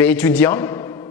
Tu es étudiant,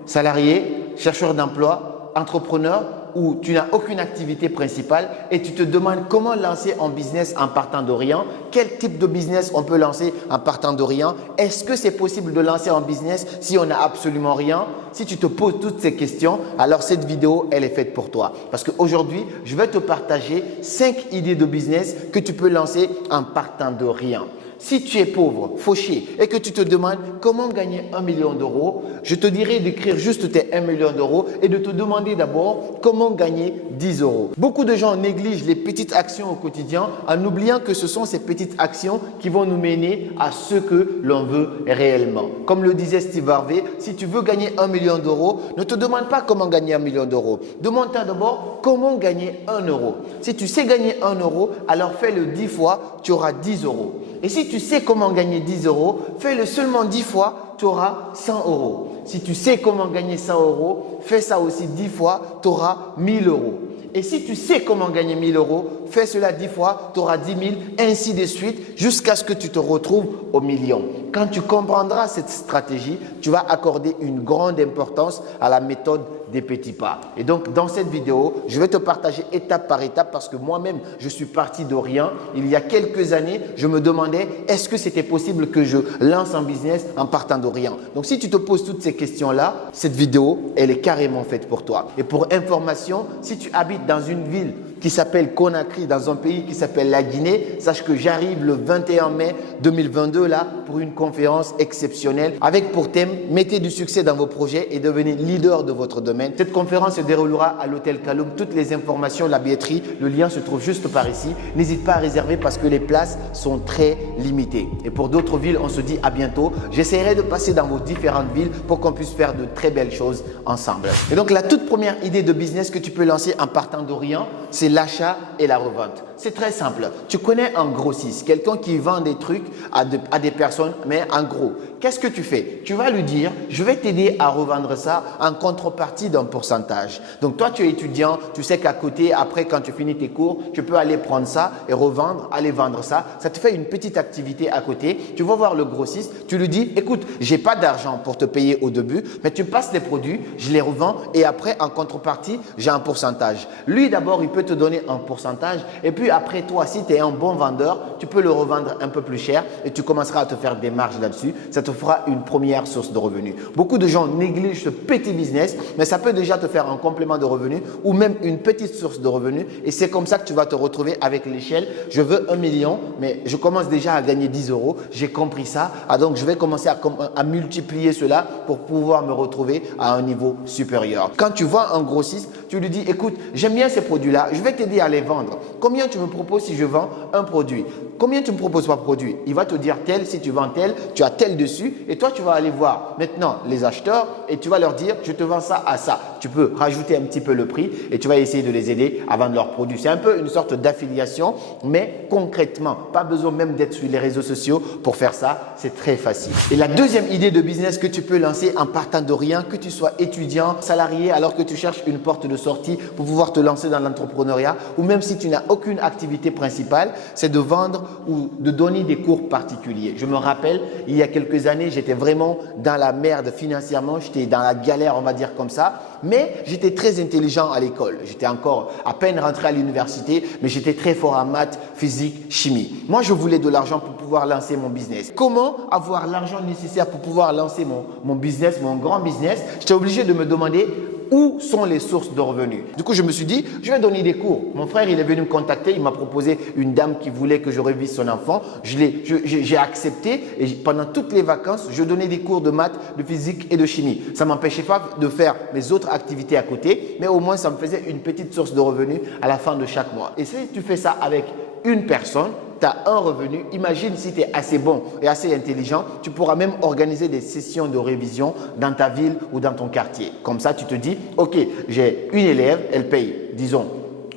salarié, chercheur d'emploi, entrepreneur ou tu n'as aucune activité principale et tu te demandes comment lancer un business en partant de rien. Quel type de business on peut lancer en partant de rien? Est-ce que c'est possible de lancer un business si on n'a absolument rien? Si tu te poses toutes ces questions, alors cette vidéo, elle est faite pour toi. Parce qu'aujourd'hui, je vais te partager 5 idées de business que tu peux lancer en partant de rien. Si tu es pauvre, fauché et que tu te demandes comment gagner 1 million d'euros, je te dirais d'écrire juste tes 1 million d'euros et de te demander d'abord comment gagner 10 euros. Beaucoup de gens négligent les petites actions au quotidien en oubliant que ce sont ces petites actions qui vont nous mener à ce que l'on veut réellement. Comme le disait Steve Harvey, si tu veux gagner 1 million d'euros, ne te demande pas comment gagner 1 million d'euros. Demande-toi d'abord comment gagner 1 euro. Si tu sais gagner 1 euro, alors fais-le 10 fois, tu auras 10 euros. Et si tu sais comment gagner 10 euros, fais-le seulement 10 fois, tu auras 100 euros. Si tu sais comment gagner 100 euros, fais ça aussi 10 fois, tu auras 1000 euros. Et si tu sais comment gagner 1000 euros, fais cela 10 fois, tu auras 10 000, ainsi de suite, jusqu'à ce que tu te retrouves au million. Quand tu comprendras cette stratégie, tu vas accorder une grande importance à la méthode des petits pas. Et donc, dans cette vidéo, je vais te partager étape par étape parce que moi-même, je suis parti de rien. Il y a quelques années, je me demandais est-ce que c'était possible que je lance un business en partant de rien. Donc, si tu te poses toutes ces questions-là, cette vidéo, elle est carrément faite pour toi. Et pour information, si tu habites dans une ville qui s'appelle Conakry, dans un pays qui s'appelle la Guinée, sache que j'arrive le 21 mai 2022 là pour une conférence exceptionnelle avec pour thème « Mettez du succès dans vos projets et devenez leader de votre domaine ». Cette conférence se déroulera à l'hôtel Kaloum. Toutes les informations, la billetterie, le lien se trouve juste par ici. N'hésite pas à réserver parce que les places sont très limitées. Et pour d'autres villes, on se dit à bientôt. J'essaierai de passer dans vos différentes villes pour qu'on puisse faire de très belles choses ensemble. Et donc la toute première idée de business que tu peux lancer en partant de rien, c'est l'achat et la revente. C'est très simple. Tu connais un grossiste, quelqu'un qui vend des trucs à des personnes, mais en gros. Qu'est-ce que tu fais? Tu vas lui dire, je vais t'aider à revendre ça en contrepartie d'un pourcentage. Donc toi, tu es étudiant, tu sais qu'à côté, après quand tu finis tes cours, tu peux aller prendre ça et revendre, aller vendre ça. Ça te fait une petite activité à côté. Tu vas voir le grossiste, tu lui dis, écoute, j'ai pas d'argent pour te payer au début, mais tu me passes les produits, je les revends et après, en contrepartie, j'ai un pourcentage. Lui, d'abord, il peut te donner un pourcentage et puis après, toi, si tu es un bon vendeur, tu peux le revendre un peu plus cher et tu commenceras à te faire des marges là-dessus. Ça te fera une première source de revenus. Beaucoup de gens négligent ce petit business, mais ça peut déjà te faire un complément de revenus ou même une petite source de revenus. Et c'est comme ça que tu vas te retrouver avec l'échelle. Je veux 1 million, mais je commence déjà à gagner 10 euros. J'ai compris ça. Donc, je vais commencer à multiplier cela pour pouvoir me retrouver à un niveau supérieur. Quand tu vois un grossiste, tu lui dis, écoute, j'aime bien ces produits-là, je vais t'aider à les vendre. Combien tu me proposes si je vends un produit? Combien tu me proposes par produit? Il va te dire tel, si tu vends tel, tu as tel dessus et toi, tu vas aller voir maintenant les acheteurs et tu vas leur dire, je te vends ça à ça. Tu peux rajouter un petit peu le prix et tu vas essayer de les aider à vendre leurs produits. C'est un peu une sorte d'affiliation, mais concrètement, pas besoin même d'être sur les réseaux sociaux pour faire ça. C'est très facile. Et la deuxième idée de business que tu peux lancer en partant de rien, que tu sois étudiant, salarié, alors que tu cherches une porte de sortie pour pouvoir te lancer dans l'entrepreneuriat ou même si tu n'as aucune activité principale, c'est de vendre ou de donner des cours particuliers. Je me rappelle, il y a quelques années, j'étais vraiment dans la merde financièrement, j'étais dans la galère, on va dire comme ça, mais j'étais très intelligent à l'école. J'étais encore à peine rentré à l'université, mais j'étais très fort en maths, physique, chimie. Moi, je voulais de l'argent pour pouvoir lancer mon business. Comment avoir l'argent nécessaire pour pouvoir lancer mon business, mon grand business? J'étais obligé de me demander où sont les sources de revenus. Du coup, je me suis dit, je vais donner des cours. Mon frère, il est venu me contacter, il m'a proposé une dame qui voulait que je révise son enfant. J'ai accepté et pendant toutes les vacances, je donnais des cours de maths, de physique et de chimie. Ça ne m'empêchait pas de faire mes autres activités à côté, mais au moins, ça me faisait une petite source de revenus à la fin de chaque mois. Et si tu fais ça avec une personne, tu as un revenu. Imagine si tu es assez bon et assez intelligent, tu pourras même organiser des sessions de révision dans ta ville ou dans ton quartier. Comme ça, tu te dis, ok, j'ai une élève, elle paye, disons,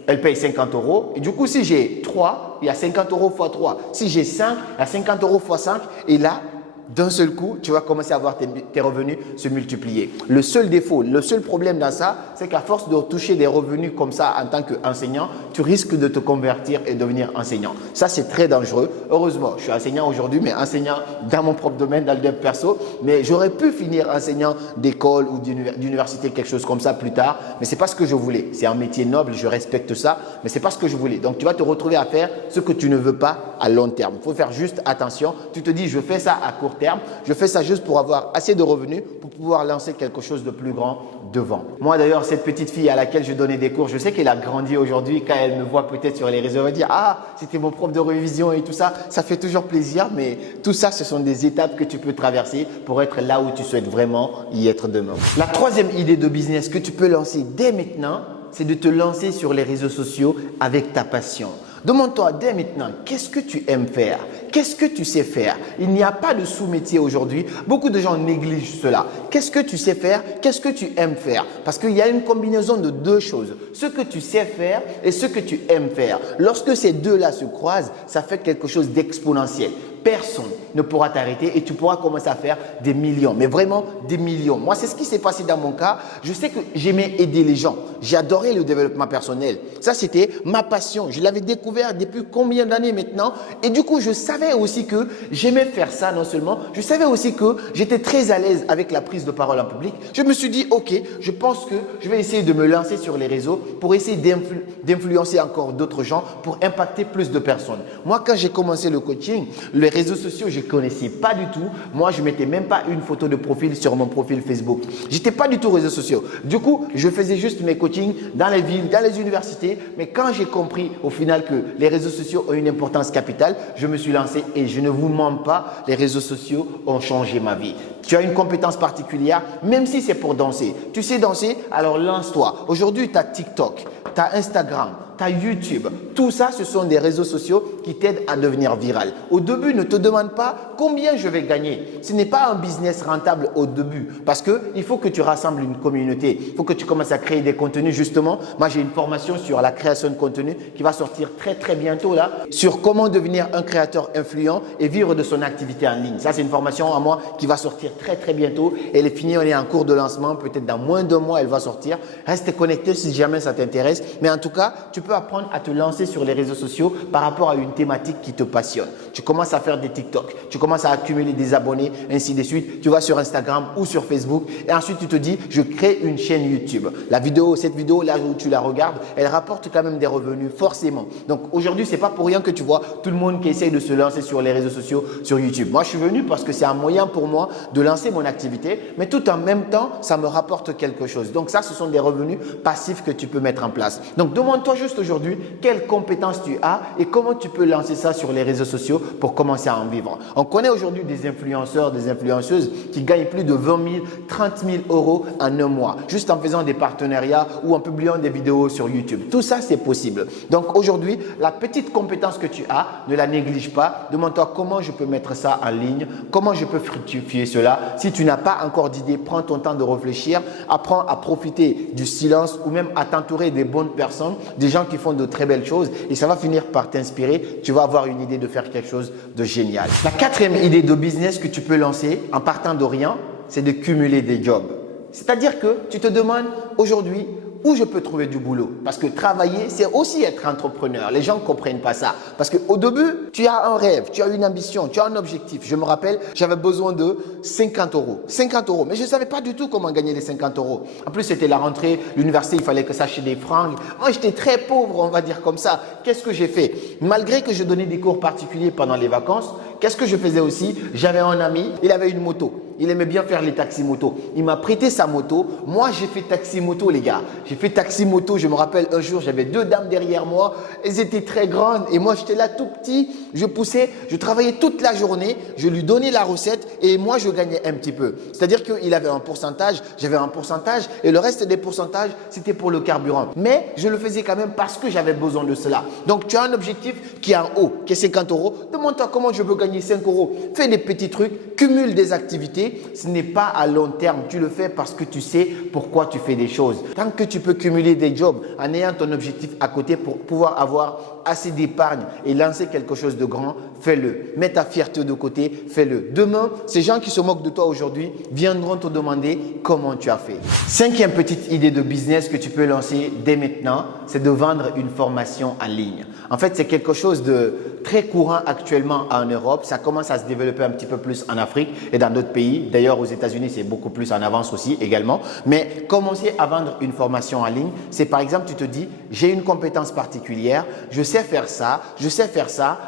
elle paye 50 euros. Et du coup, si j'ai 3, il y a 50 euros x 3. Si j'ai 5, il y a 50 euros x 5. Et là, d'un seul coup, tu vas commencer à voir tes revenus se multiplier. Le seul défaut, le seul problème dans ça, c'est qu'à force de toucher des revenus comme ça en tant qu'enseignant, tu risques de te convertir et devenir enseignant. Ça, c'est très dangereux. Heureusement, je suis enseignant aujourd'hui, mais enseignant dans mon propre domaine, dans le dev perso. Mais j'aurais pu finir enseignant d'école ou d'université, quelque chose comme ça plus tard. Mais ce n'est pas ce que je voulais. C'est un métier noble, je respecte ça, mais ce n'est pas ce que je voulais. Donc, tu vas te retrouver à faire ce que tu ne veux pas à long terme. Il faut faire juste attention. Tu te dis, je fais ça à court terme. Je fais ça juste pour avoir assez de revenus pour pouvoir lancer quelque chose de plus grand devant. Moi d'ailleurs, cette petite fille à laquelle je donnais des cours, je sais qu'elle a grandi aujourd'hui. Quand elle me voit peut-être sur les réseaux, elle va dire « Ah, c'était mon prof de révision et tout ça ». Ça fait toujours plaisir, mais tout ça, ce sont des étapes que tu peux traverser pour être là où tu souhaites vraiment y être demain. La troisième idée de business que tu peux lancer dès maintenant, c'est de te lancer sur les réseaux sociaux avec ta passion. Demande-toi dès maintenant, qu'est-ce que tu aimes faire? Qu'est-ce que tu sais faire? Il n'y a pas de sous-métier aujourd'hui. Beaucoup de gens négligent cela. Qu'est-ce que tu sais faire? Qu'est-ce que tu aimes faire? Parce qu'il y a une combinaison de deux choses. Ce que tu sais faire et ce que tu aimes faire. Lorsque ces deux-là se croisent, ça fait quelque chose d'exponentiel. Personne ne pourra t'arrêter et tu pourras commencer à faire des millions, mais vraiment des millions. Moi, c'est ce qui s'est passé dans mon cas. Je sais que j'aimais aider les gens. J'ai adoré le développement personnel. Ça, c'était ma passion. Je l'avais découvert depuis combien d'années maintenant. Et du coup, je savais aussi que j'aimais faire ça non seulement, je savais aussi que j'étais très à l'aise avec la prise de parole en public. Je me suis dit, ok, je pense que je vais essayer de me lancer sur les réseaux pour essayer d'influencer encore d'autres gens, pour impacter plus de personnes. Moi, quand j'ai commencé le coaching, les réseaux sociaux, je ne connaissais pas du tout. Moi, je ne mettais même pas une photo de profil sur mon profil Facebook. Je n'étais pas du tout réseaux sociaux. Du coup, je faisais juste mes coachings dans les villes, dans les universités. Mais quand j'ai compris au final que les réseaux sociaux ont une importance capitale, je me suis lancé et je ne vous mens pas, les réseaux sociaux ont changé ma vie. Tu as une compétence particulière, même si c'est pour danser. Tu sais danser, alors lance-toi. Aujourd'hui, tu as TikTok, tu as Instagram, tu as YouTube. Tout ça, ce sont des réseaux sociaux qui t'aident à devenir viral. Au début, ne te demande pas combien je vais gagner. Ce n'est pas un business rentable au début parce qu'il faut que tu rassembles une communauté. Il faut que tu commences à créer des contenus. Justement, moi, j'ai une formation sur la création de contenu qui va sortir très bientôt là sur comment devenir un créateur influent et vivre de son activité en ligne. Ça, c'est une formation à moi qui va sortir très bientôt. Elle est finie, on est en cours de lancement. Peut-être dans moins d'un mois, elle va sortir. Reste connecté si jamais ça t'intéresse. Mais en tout cas, tu peux apprendre à te lancer sur les réseaux sociaux par rapport à une thématique qui te passionne. Tu commences à faire des TikTok, tu commences à accumuler des abonnés, ainsi de suite. Tu vas sur Instagram ou sur Facebook et ensuite tu te dis, je crée une chaîne YouTube. Cette vidéo là où tu la regardes, elle rapporte quand même des revenus forcément. Donc aujourd'hui, c'est pas pour rien que tu vois tout le monde qui essaye de se lancer sur les réseaux sociaux, sur YouTube. Moi, je suis venu parce que c'est un moyen pour moi de lancer mon activité, mais tout en même temps, ça me rapporte quelque chose. Donc ça, ce sont des revenus passifs que tu peux mettre en place. Donc demande-toi juste aujourd'hui quelles compétences tu as et comment tu peux lancer ça sur les réseaux sociaux pour commencer à en vivre. On connaît aujourd'hui des influenceurs, des influenceuses qui gagnent plus de 20 000, 30 000 euros en un mois, juste en faisant des partenariats ou en publiant des vidéos sur YouTube. Tout ça, c'est possible. Donc aujourd'hui, la petite compétence que tu as, ne la néglige pas. Demande-toi comment je peux mettre ça en ligne, comment je peux fructifier cela. Si tu n'as pas encore d'idée, prends ton temps de réfléchir, apprends à profiter du silence ou même à t'entourer des bonnes personnes, des gens qui font de très belles choses et ça va finir par t'inspirer. Tu vas avoir une idée de faire quelque chose de génial. La quatrième idée de business que tu peux lancer en partant de rien, c'est de cumuler des jobs. C'est-à-dire que tu te demandes aujourd'hui où je peux trouver du boulot. Parce que travailler, c'est aussi être entrepreneur. Les gens ne comprennent pas ça. Parce qu'au début, tu as un rêve, tu as une ambition, tu as un objectif. Je me rappelle, j'avais besoin de 50 euros. 50 euros. Mais je ne savais pas du tout comment gagner les 50 euros. En plus, c'était la rentrée, l'université, il fallait que ça achète des fringues. Moi, j'étais très pauvre, on va dire comme ça. Qu'est-ce que j'ai fait? Malgré que je donnais des cours particuliers pendant les vacances, qu'est-ce que je faisais aussi? J'avais un ami, il avait une moto. Il aimait bien faire les taxis-motos. Il m'a prêté sa moto. Moi, j'ai fait taxi-moto, les gars. J'ai fait taxi-moto. Je me rappelle un jour, j'avais 2 dames derrière moi. Elles étaient très grandes et moi, j'étais là tout petit. Je poussais, je travaillais toute la journée. Je lui donnais la recette et moi, je gagnais un petit peu. C'est-à-dire qu'il avait un pourcentage, j'avais un pourcentage et le reste des pourcentages, c'était pour le carburant. Mais je le faisais quand même parce que j'avais besoin de cela. Donc, tu as un objectif qui est en haut, qui est 50 euros. Demande-toi comment je peux gagner gagner 5 euros. Fais des petits trucs, cumule des activités. Ce n'est pas à long terme. Tu le fais parce que tu sais pourquoi tu fais des choses. Tant que tu peux cumuler des jobs en ayant ton objectif à côté pour pouvoir avoir assez d'épargne et lancer quelque chose de grand, fais-le. Mets ta fierté de côté, fais-le. Demain, ces gens qui se moquent de toi aujourd'hui viendront te demander comment tu as fait. Cinquième petite idée de business que tu peux lancer dès maintenant, c'est de vendre une formation en ligne. En fait, c'est quelque chose de très courant actuellement en Europe. Ça commence à se développer un petit peu plus en Afrique et dans d'autres pays. D'ailleurs, aux États-Unis, c'est beaucoup plus en avance aussi également. Mais commencer à vendre une formation en ligne, c'est par exemple, tu te dis, j'ai une compétence particulière, je sais faire ça,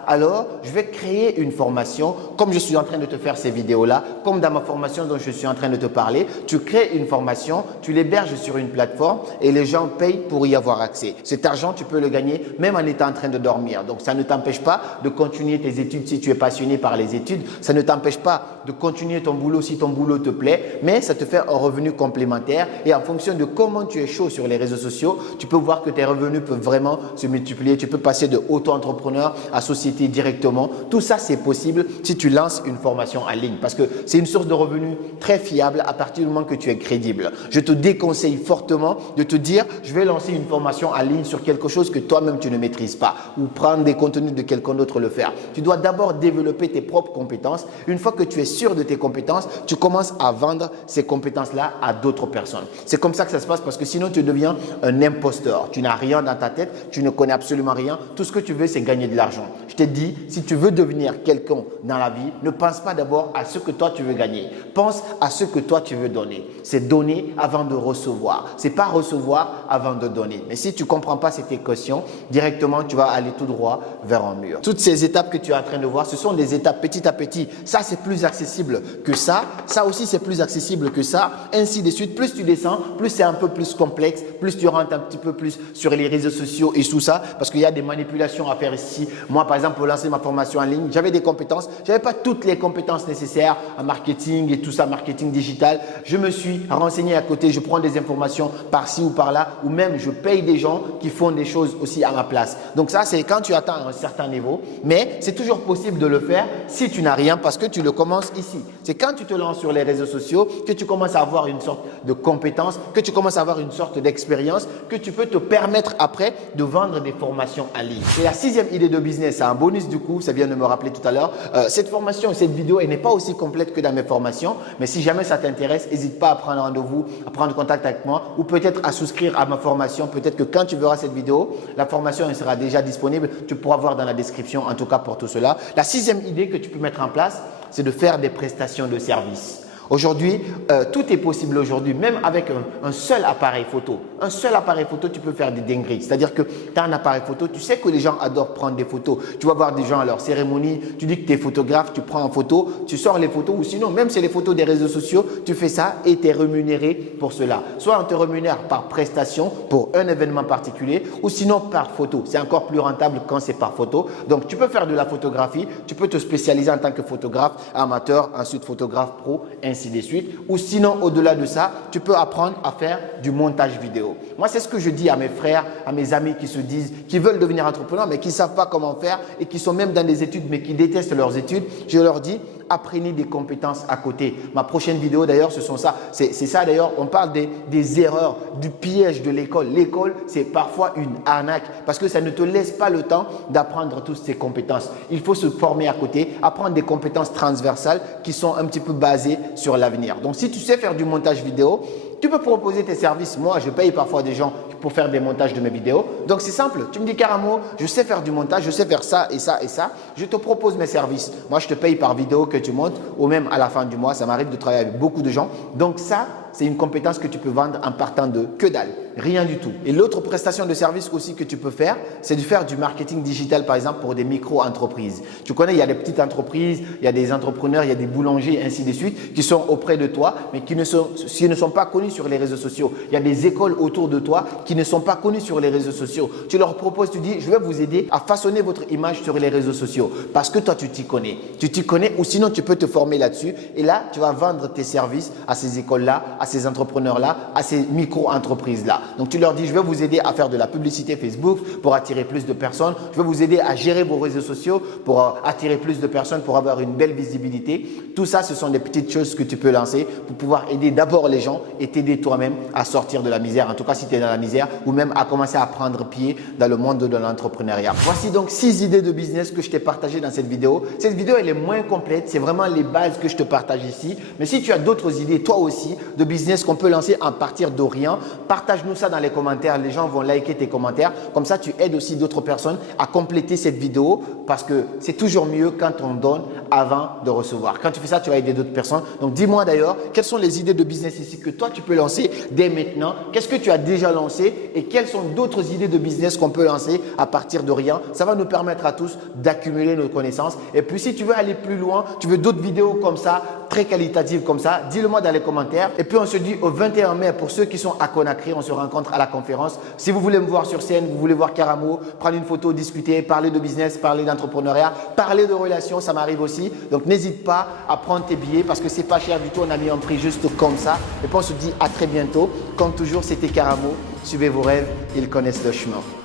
alors je vais créer une formation comme je suis en train de te faire ces vidéos-là, comme dans ma formation dont je suis en train de te parler. Tu crées une formation, tu l'héberges sur une plateforme et les gens payent pour y avoir accès. Cet argent, tu peux le gagner même en étant en train de dormir. Donc, ça ne t'empêche pas de continuer tes études si tu es passionné par les études. Ça ne t'empêche pas de continuer ton boulot si ton boulot te plaît, mais ça te fait un revenu complémentaire et en fonction de comment tu es chaud sur les réseaux sociaux, tu peux voir que tes revenus peuvent vraiment se multiplier. Tu peux passer de auto-entrepreneur à société directement. Tout ça, c'est possible si tu lances une formation en ligne parce que c'est une source de revenus très fiable à partir du moment que tu es crédible. Je te déconseille fortement de te dire je vais lancer une formation en ligne sur quelque chose que toi-même tu ne maîtrises pas ou prendre des contenus de quelqu'un d'autre le faire. Tu dois d'abord développer tes propres compétences. Une fois que tu es sûr de tes compétences, tu commences à vendre ces compétences-là à d'autres personnes. C'est comme ça que ça se passe parce que sinon tu deviens un imposteur. Tu n'as rien dans ta tête, tu ne connais absolument rien. Tout ce que tu veux, c'est gagner de l'argent. Je t'ai dit, si tu veux devenir quelqu'un dans la vie, ne pense pas d'abord à ce que toi tu veux gagner. Pense à ce que toi tu veux donner. C'est donner avant de recevoir. C'est pas recevoir avant de donner. Mais si tu ne comprends pas cette équation, directement tu vas aller tout droit vers un mur. Toutes ces étapes que tu es en train de voir, ce sont des étapes petit à petit. Ça, c'est plus accessible que ça. Ça aussi, c'est plus accessible que ça. Ainsi de suite. Plus tu descends, plus c'est un peu plus complexe, plus tu rentres un petit peu plus sur les réseaux sociaux et tout ça, parce qu'il y a des manipulations à faire ici. Moi, par exemple, pour lancer ma formation en ligne, j'avais des compétences. Je n'avais pas toutes les compétences nécessaires en marketing et tout ça, marketing digital. Je me suis renseigné à côté. Je prends des informations par-ci ou par-là, ou même je paye des gens qui font des choses aussi à ma place. Donc ça, c'est quand tu atteins un certain niveau, mais c'est toujours possible de le faire si tu n'as rien parce que tu le commences ici. C'est quand tu te lances sur les réseaux sociaux que tu commences à avoir une sorte de compétence, que tu commences à avoir une sorte d'expérience, que tu peux te permettre après de vendre des formations en ligne. Et la sixième idée de business, c'est un bonus du coup, ça vient de me rappeler tout à l'heure. Cette formation, cette vidéo, elle n'est pas aussi complète que dans mes formations, mais si jamais ça t'intéresse, n'hésite pas à prendre rendez-vous, à prendre contact avec moi ou peut-être à souscrire à ma formation. Peut-être que quand tu verras cette vidéo, la formation elle sera déjà disponible. Tu pourras voir dans la description, en tout cas pour tout cela. La sixième idée que tu peux mettre en place, c'est de faire des prestations de services. Aujourd'hui, tout est possible aujourd'hui, même avec un seul appareil photo. Un seul appareil photo, tu peux faire des dingueries. C'est-à-dire que tu as un appareil photo, tu sais que les gens adorent prendre des photos. Tu vas voir des gens à leur cérémonie, tu dis que tu es photographe, tu prends en photo, tu sors les photos ou sinon, même si c'est les photos des réseaux sociaux, tu fais ça et tu es rémunéré pour cela. Soit on te rémunère par prestation pour un événement particulier ou sinon par photo. C'est encore plus rentable quand c'est par photo. Donc, tu peux faire de la photographie, tu peux te spécialiser en tant que photographe amateur, ensuite photographe pro, ainsi de suite. Ou sinon, au-delà de ça, tu peux apprendre à faire du montage vidéo. Moi, c'est ce que je dis à mes frères, à mes amis qui se disent, qui veulent devenir entrepreneurs, mais qui ne savent pas comment faire et qui sont même dans des études, mais qui détestent leurs études. Je leur dis, apprenez des compétences à côté. Ma prochaine vidéo, d'ailleurs, ce sont ça. C'est ça, d'ailleurs, on parle des erreurs, du piège de l'école. L'école, c'est parfois une arnaque parce que ça ne te laisse pas le temps d'apprendre toutes ces compétences. Il faut se former à côté, apprendre des compétences transversales qui sont un petit peu basées sur l'avenir. Donc, si tu sais faire du montage vidéo, tu peux proposer tes services. Moi, je paye parfois des gens pour faire des montages de mes vidéos. Donc, c'est simple. Tu me dis carrément, je sais faire du montage, je sais faire ça et ça et ça. Je te propose mes services. Moi, je te paye par vidéo que tu montes ou même à la fin du mois. Ça m'arrive de travailler avec beaucoup de gens. Donc, ça, c'est une compétence que tu peux vendre en partant de que dalle, rien du tout. Et l'autre prestation de service aussi que tu peux faire, c'est de faire du marketing digital, par exemple, pour des micro-entreprises. Tu connais, il y a des petites entreprises, il y a des entrepreneurs, il y a des boulangers, ainsi de suite, qui sont auprès de toi, mais qui ne sont pas connus sur les réseaux sociaux. Il y a des écoles autour de toi qui ne sont pas connues sur les réseaux sociaux. Tu leur proposes, tu dis, je vais vous aider à façonner votre image sur les réseaux sociaux parce que toi, tu t'y connais. Tu t'y connais ou sinon, tu peux te former là-dessus et là, tu vas vendre tes services à ces écoles-là, à ces entrepreneurs-là, à ces micro-entreprises-là. Donc, tu leur dis, je vais vous aider à faire de la publicité Facebook pour attirer plus de personnes. Je vais vous aider à gérer vos réseaux sociaux pour attirer plus de personnes, pour avoir une belle visibilité. Tout ça, ce sont des petites choses que tu peux lancer pour pouvoir aider d'abord les gens et t'aider toi-même à sortir de la misère. En tout cas, si tu es dans la misère ou même à commencer à prendre pied dans le monde de l'entrepreneuriat. Voici donc 6 idées de business que je t'ai partagées dans cette vidéo. Cette vidéo, elle est moins complète. C'est vraiment les bases que je te partage ici. Mais si tu as d'autres idées, toi aussi, de business qu'on peut lancer à partir de rien, partage-nous ça dans les commentaires. Les gens vont liker tes commentaires. Comme ça, tu aides aussi d'autres personnes à compléter cette vidéo parce que c'est toujours mieux quand on donne avant de recevoir. Quand tu fais ça, tu vas aider d'autres personnes. Donc, dis-moi d'ailleurs, quelles sont les idées de business ici que toi, tu peux lancer dès maintenant? Qu'est-ce que tu as déjà lancé et quelles sont d'autres idées de business qu'on peut lancer à partir de rien? Ça va nous permettre à tous d'accumuler nos connaissances. Et puis, si tu veux aller plus loin, tu veux d'autres vidéos comme ça, très qualitatives comme ça, dis-le-moi dans les commentaires. Et puis, on se dit au 21 mai, pour ceux qui sont à Conakry, on se rencontre à la conférence. Si vous voulez me voir sur scène, vous voulez voir Karamo, prendre une photo, discuter, parler de business, parler d'entrepreneuriat, parler de relations, ça m'arrive aussi. Donc, n'hésite pas à prendre tes billets parce que c'est pas cher du tout. On a mis un prix juste comme ça. Et puis, on se dit à très bientôt. Comme toujours, c'était Karamo. Suivez vos rêves, ils connaissent le chemin.